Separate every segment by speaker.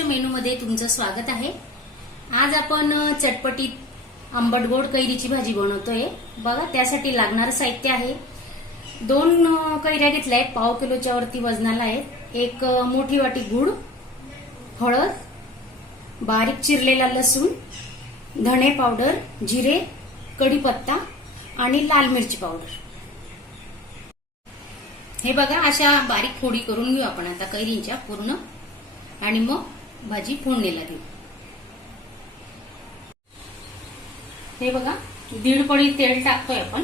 Speaker 1: मध्ये तुमचं स्वागत आहे. आज आपण चटपटीत आंबट गोड कैरीची भाजी बनवतोय. बघा त्यासाठी लागणारं साहित्य आहे. दोन कैऱ्या घेतल्या आहेत पाव किलोच्या वरती वजनाला आहेत. एक मोठी वाटी गुड हळद बारीक चिरलेला लसूण धणे पावडर जिरे कढीपत्ता आणि लाल मिरची पावडर. हे बघा अशा बारीक फोडी करून घेऊ आपण आता कैरींच्या पूर्ण. आणि मग भाजी फोडणीला घेऊ हे बघा दीड पडी तेल टाकतोय आपण.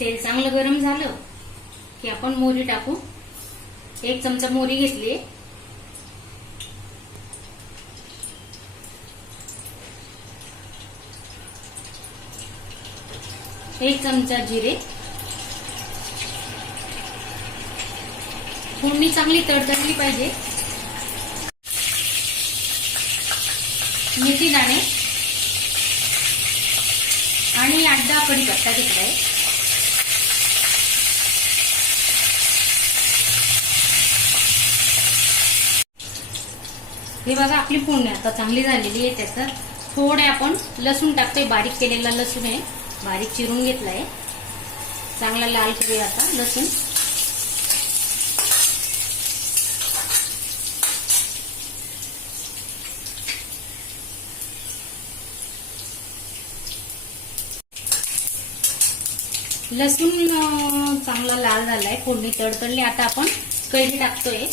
Speaker 1: तेल चांगलं गरम झालं की आपण मोरी टाकू. एक चमचा मोरी घेतली एक चमचा जिरे. हो, फोडणी चांगली तडतडली पाहिजे. मेथी दाणे. आणि आठ दहा कढीपत्ता घेतलाय. हे बघा आपली फोडणी आता चांगली झालेली आहे त्याचं. थोडे आपण लसूण टाकतोय बारीक केलेला लसूण आहे. बारीक चिरून घेतलाय. चांगला लाल करूया आता लसूण. लसूण चांगला लाल झालाय फोडणी तडतडली. आता आपण कैरी टाकतोय.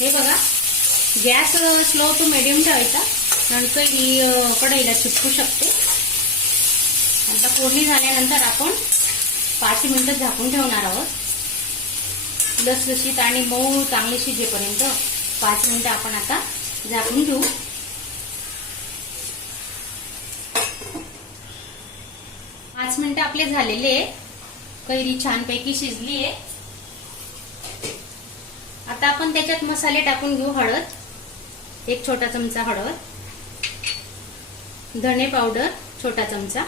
Speaker 1: हे बघा. गॅस स्लो टू मिडियम ठेवायचा. नंतर ही कढईला चिपकू शकते. आता फोडणी झाल्यानंतर आपण पाच मिनिटं झाकून ठेवणार आहोत. लसलशीत आणि मऊ चांगली शिजेपर्यंत पाच मिनिटं आपण आता झाकून ठेवू. पाच मिनिटं आपले झालेले आहे. कैरी छानपैकी शिजली आहे आता आपण त्याच्यात मसाले टाकून घेऊ हळद. एक छोटा चमचा हळद. धणे पावडर छोटा चमचा.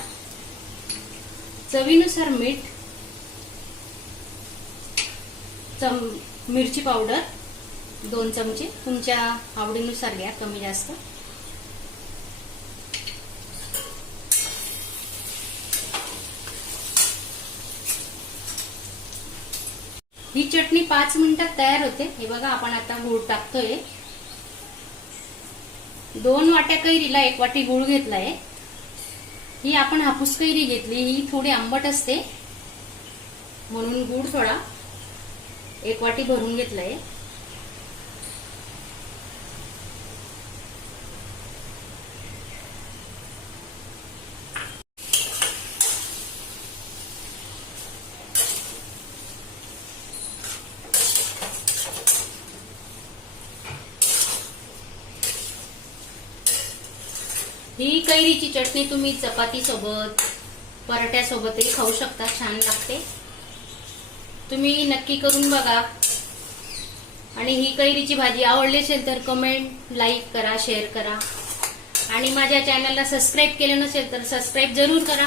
Speaker 1: चवीनुसार मीठ. चम मिरची पावडर. दोन चमचे. तुमच्या आवडीनुसार घ्या कमी जास्त. ही चटणी पाच मिनिटात तयार होते. हे बघा आपण आता गूळ टाकतोय. दोन वाट्या कैरीला एक वाटी गूळ घेतलाय. ही आपण हापूस कैरी घेतली. ही थोडी आंबट असते. म्हणून गूळ थोडा एक वाटी भरून घेतलाय. ही कैरीची चटणी तुम्ही चपाती सोबत पराठ्यासोबतही खाऊ शकता छान लागते. तुम्ही नक्की करून बघा. आणि ही कैरीची भाजी आवडली असेल तर कमेंट लाईक करा शेअर करा. आणि माझ्या चॅनलला सबस्क्राईब केलं नसेल तर सबस्क्राईब जरूर करा.